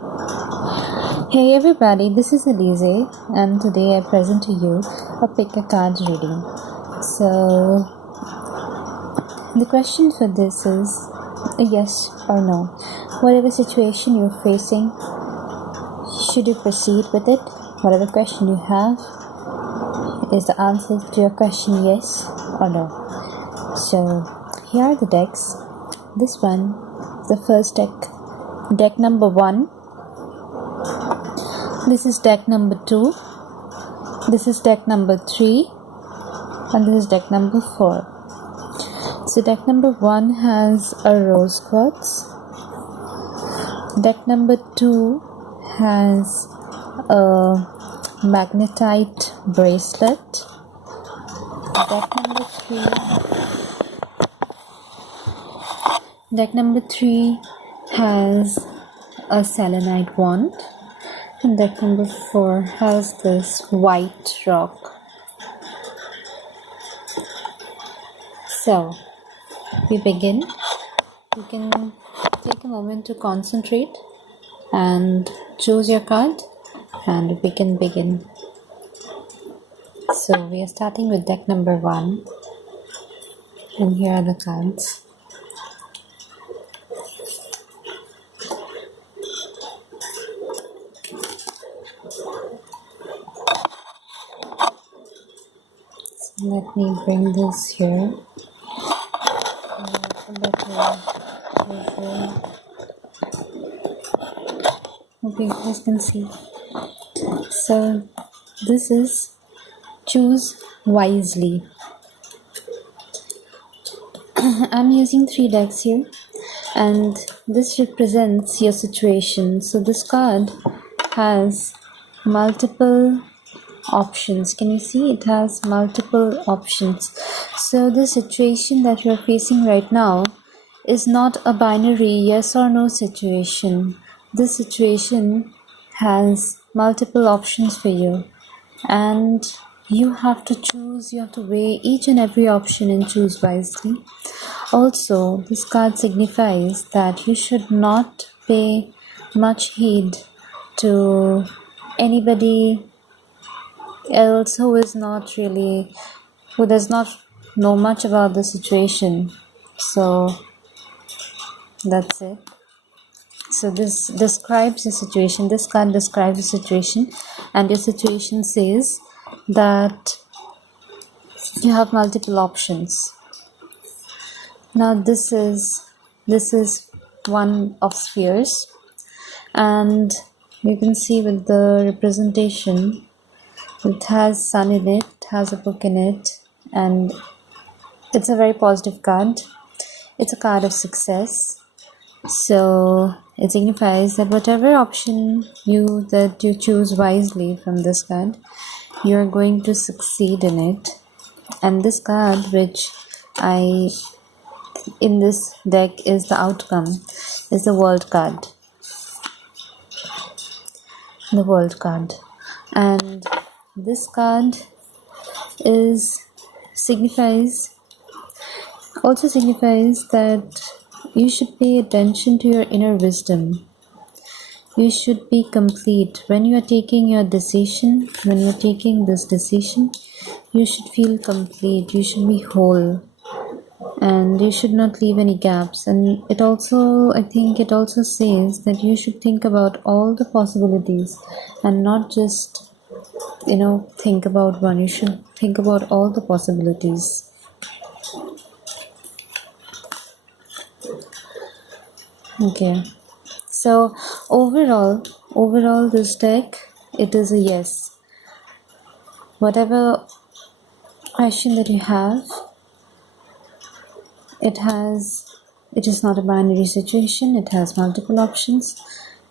Hey everybody, this is Elise and today I present to you a pick a card reading. So the question for this is a yes or no. Whatever situation you're facing, should you proceed with it? Whatever question you have, is the answer to your question yes or no? So here are the decks. This one, the first deck number 1. This is deck number 2, this is deck number 3, and this is deck number 4. So deck number 1 has a rose quartz, deck number 2 has a magnetite bracelet, deck number 3 has a selenite wand, and deck number 4 has this white rock. So we begin. You can take a moment to concentrate and choose your card, and we can begin. So we are starting with deck number 1, and here are the cards. Let me bring this here. Okay, you guys can see. So this is choose wisely. I'm using 3 decks here, and this represents your situation. So this card has multiple options. Can you see? It has multiple options. So the situation that you're facing right now is not a binary yes or no situation. This situation has multiple options for you, and you have to choose. You have to weigh each and every option and choose wisely. Also, this card signifies that you should not pay much heed to anybody else who does not know much about the situation. So that's it. So this describes the situation. This card describes the situation, and your situation says that you have multiple options. Now this is one of spheres, and you can see with the representation, it has sun in it, has a book in it, and it's a very positive card. It's a card of success. So it signifies that whatever option you choose wisely from this card, you're going to succeed in it. And this card, which in this deck is the outcome, is the World card. The World card. And this card signifies that you should pay attention to your inner wisdom. You should be complete. When you are taking your decision, when you are taking this decision, you should feel complete. You should be whole, and you should not leave any gaps. And I think it also says that you should think about all the possibilities and not just think about one. You should think about all the possibilities. Okay, so overall this deck, it is a yes. Whatever question that you have, it is not a binary situation. It has multiple options,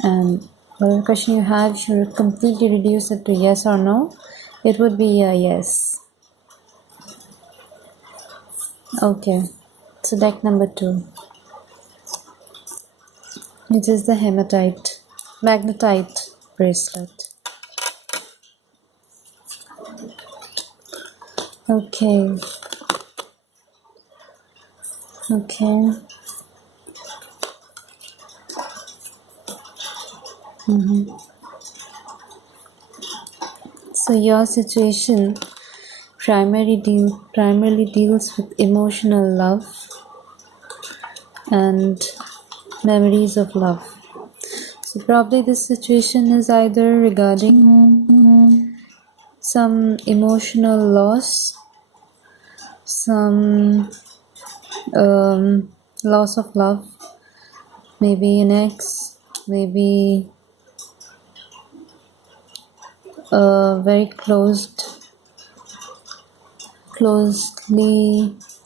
and whatever question you have, if you completely reduce it to yes or no, it would be a yes. Okay, so deck number 2. It is the magnetite bracelet. Okay. So your situation primarily deals with emotional love and memories of love. So probably this situation is either regarding some emotional loss, some loss of love, maybe an ex, maybe a very closely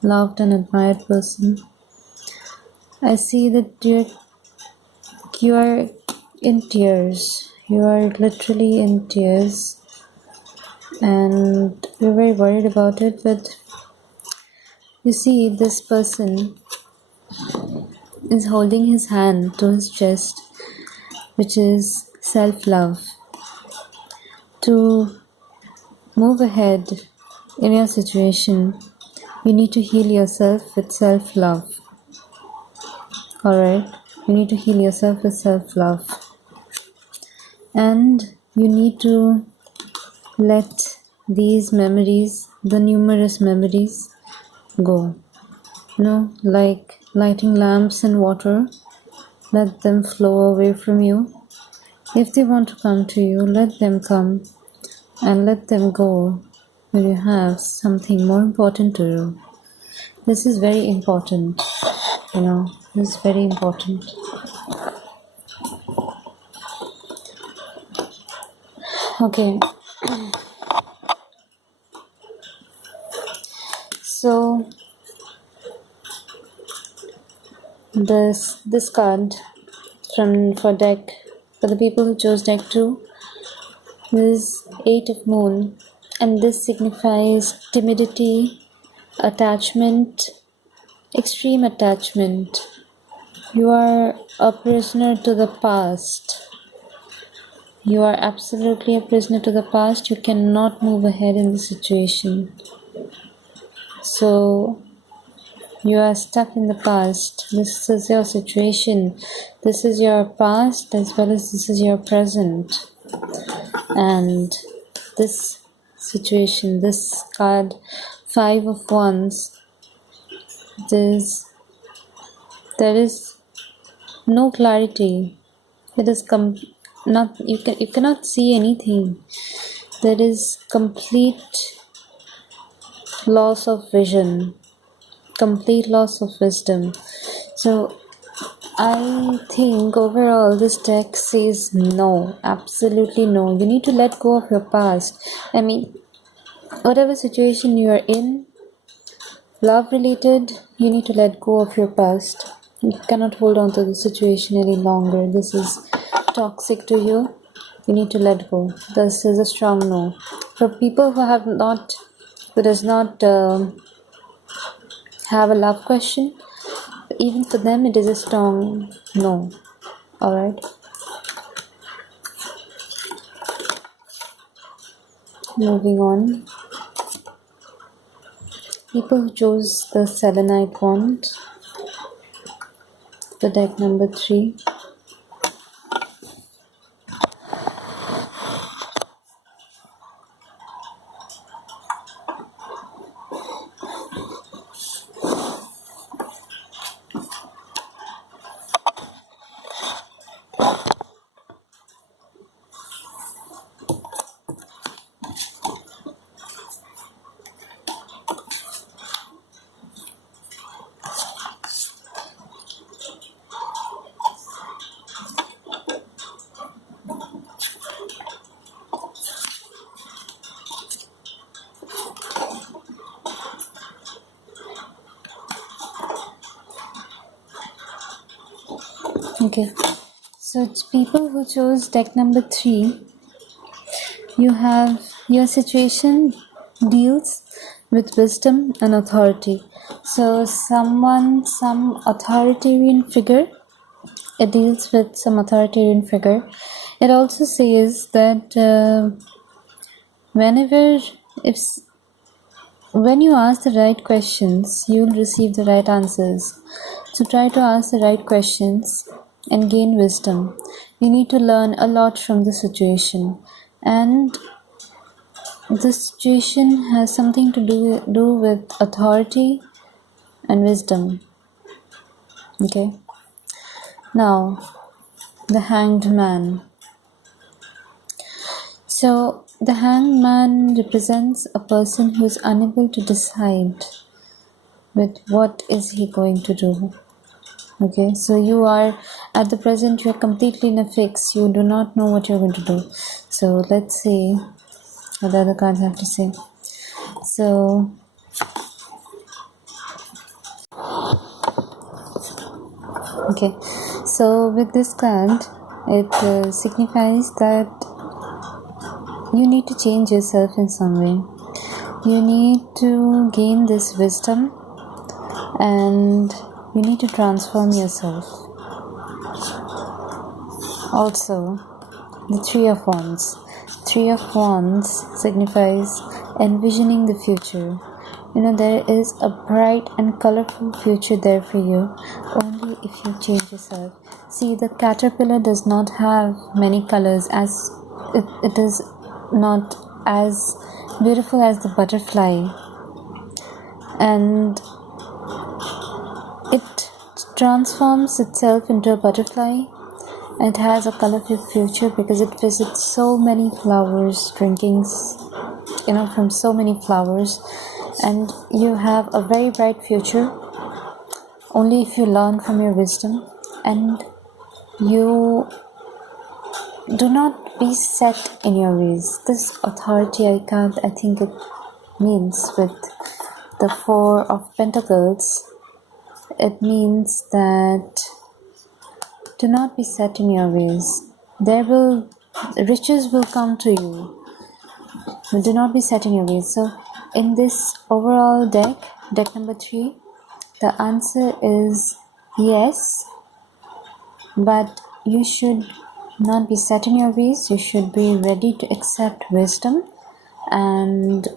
loved and admired person. I see that you are in tears. You are literally in tears, and you're very worried about it. But you see, this person is holding his hand to his chest, which is self-love. To move ahead in your situation, you need to heal yourself with self-love. Alright? You need to heal yourself with self-love. And you need to let these memories, the numerous memories, go. Like lighting lamps in water, let them flow away from you. If they want to come to you, let them come, and let them go when you have something more important to do. This is very important, this is very important. Okay, so this card for the people who chose deck 2 is 8 of Moon, and this signifies timidity, attachment, extreme attachment. You are a prisoner to the past. You are absolutely a prisoner to the past. You cannot move ahead in the situation. So you are stuck in the past. This is your situation. This is your past as well as this is your present. And this situation, this card, 5 of Wands, there is no clarity. It is you cannot see anything. There is complete loss of vision, complete loss of wisdom. So I think overall this deck says no, absolutely no. You need to let go of your past. I mean, whatever situation you are in, love related, you need to let go of your past. You cannot hold on to the situation any longer. This is toxic to you. You need to let go. This is a strong no. For people who does not have a love question, even for them it is a strong no. Alright. Moving on. People who chose the Selenite wand, the deck number 3. Okay, so it's people who chose deck number 3. You have your situation deals with wisdom and authority. So some authoritarian figure. It deals with some authoritarian figure. It also says that when you ask the right questions, you'll receive the right answers. So try to ask the right questions and gain wisdom. You need to learn a lot from the situation, and the situation has something to do with authority and wisdom. Okay. Now, the Hanged Man. So, the Hanged Man represents a person who is unable to decide with what is he going to do. Okay, so you are at the present, you are completely in a fix. You do not know what you're going to do. So let's see what the other cards have to say. So okay, so with this card, it signifies that you need to change yourself in some way. You need to gain this wisdom, and you need to transform yourself. Also, the Three of Wands. Three of Wands signifies envisioning the future. You know, there is a bright and colorful future there for you, only if you change yourself. See, the caterpillar does not have many colors, as it is not as beautiful as the butterfly, and it transforms itself into a butterfly. It has a colorful future because it visits so many flowers, drinking, from so many flowers, and you have a very bright future only if you learn from your wisdom, and you do not be set in your ways. This authority I think it means with the Four of Pentacles. It means that do not be set in your ways. Riches will come to you. Do not be set in your ways. So in this overall deck number 3, the answer is yes, but you should not be set in your ways. You should be ready to accept wisdom, and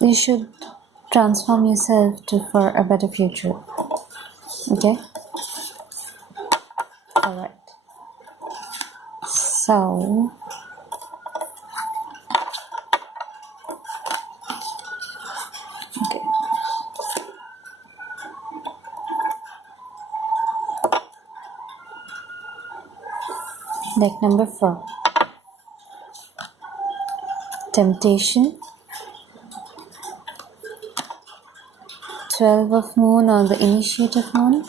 you should transform yourself for a better future. Okay? Alright. So okay. Deck number 4. Temptation. 12 of Moon, or the Initiative Moon,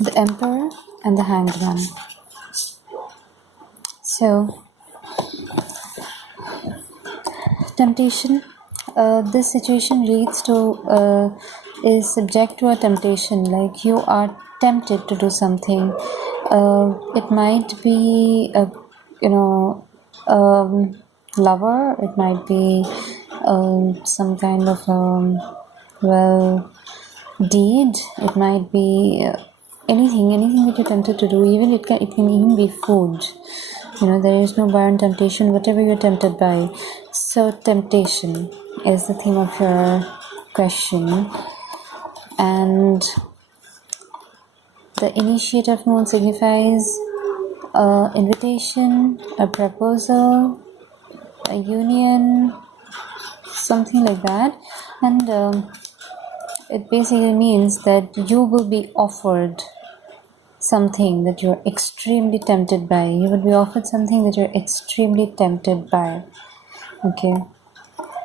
the Emperor, and the Hanged Man. So, temptation. This situation is subject to a temptation. Like you are tempted to do something. It might be a lover. It might be some kind of deed. It might be anything that you're tempted to do. Even it can even be food. There is no bar on temptation, whatever you're tempted by. So temptation is the theme of your question. And the Initiative Moon signifies invitation, a proposal, a union, something like that. And it basically means that you will be offered something that you're extremely tempted by. You will be offered something that you're extremely tempted by. Okay.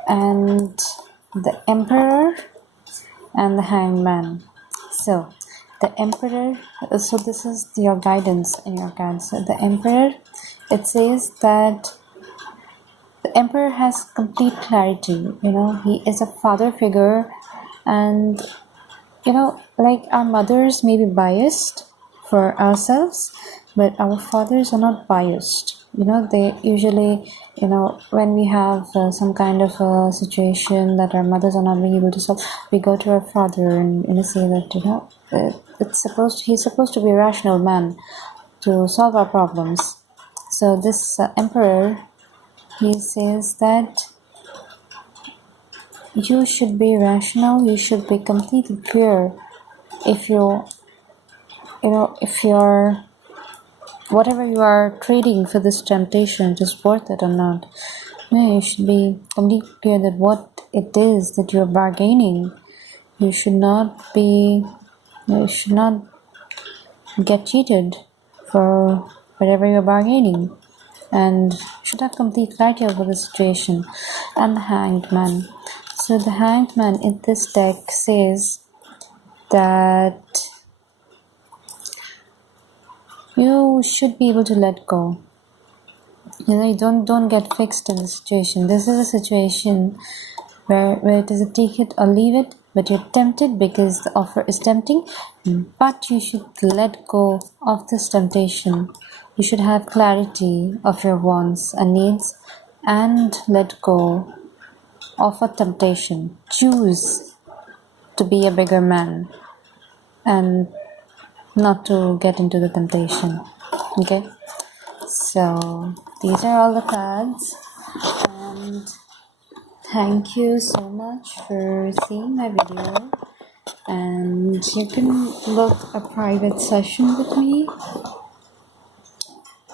And the Emperor and the Hanged Man. So the Emperor, so this is your guidance in your cards. So the Emperor, it says that the Emperor has complete clarity. He is a father figure, and like our mothers may be biased for ourselves, but our fathers are not biased. They usually, when we have some kind of a situation that our mothers are not being able to solve, we go to our father and say that he's supposed to be a rational man to solve our problems. So this Emperor, he says that you should be rational, you should be completely clear if you if you're whatever you are trading for this temptation, it is worth it or not. You should be completely clear that what it is that you're bargaining. You should not get cheated for whatever you're bargaining, and should have complete clarity over the situation. And the Hanged Man. So the Hanged Man in this deck says that you should be able to let go. You don't get fixed in the situation. This is a situation where it is a take it or leave it, but you're tempted because the offer is tempting, but you should let go of this temptation. You should have clarity of your wants and needs and let go of a temptation. Choose to be a bigger man and not to get into the temptation. Okay, so these are all the cards, and thank you so much for seeing my video. And you can book a private session with me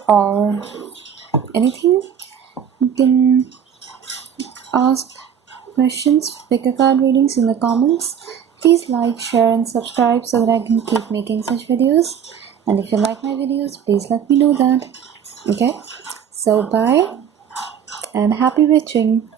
or anything. You can ask questions, pick a card readings in the comments. Please like, share and subscribe so that I can keep making such videos. And if you like my videos, please let me know that. Okay, so bye and happy witching.